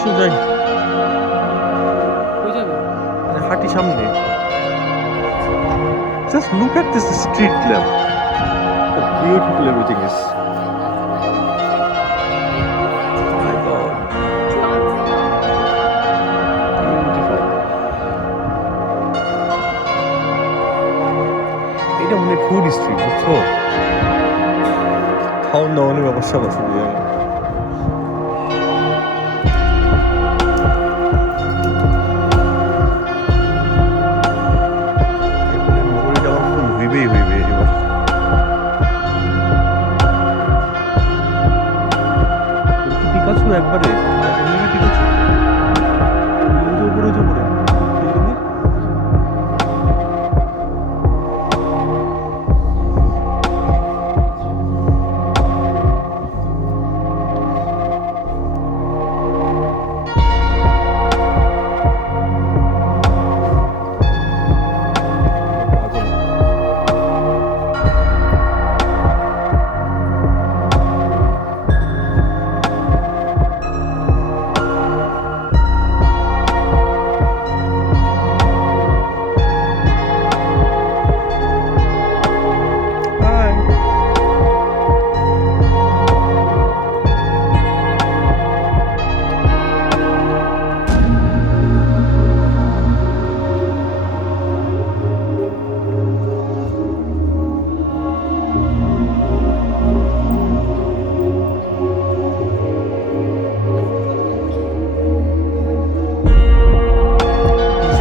আসো যাই, কই যাবে? হাঁটি সামনে। Just look at this street lamp. How beautiful everything is. My God, beautiful. এটা মনে ফুড স্ট্রিট, বুঝছো? খাওয়ান দাওয়ানের ব্যবস্থা করছে বিরিয়ানি। মেমোরিটা আমার ফুল হইবেই হইবে এবার। কি পিকাচু একবারে পিকাচু উপরে উপরে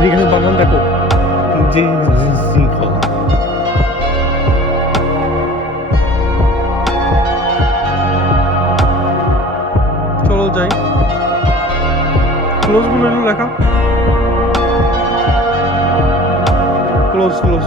সেখানে বানান দেখো যে শৃঙ্খলা। চলো যাই, ক্লোজ গুলো লেখা, ক্লোজ ক্লোজ।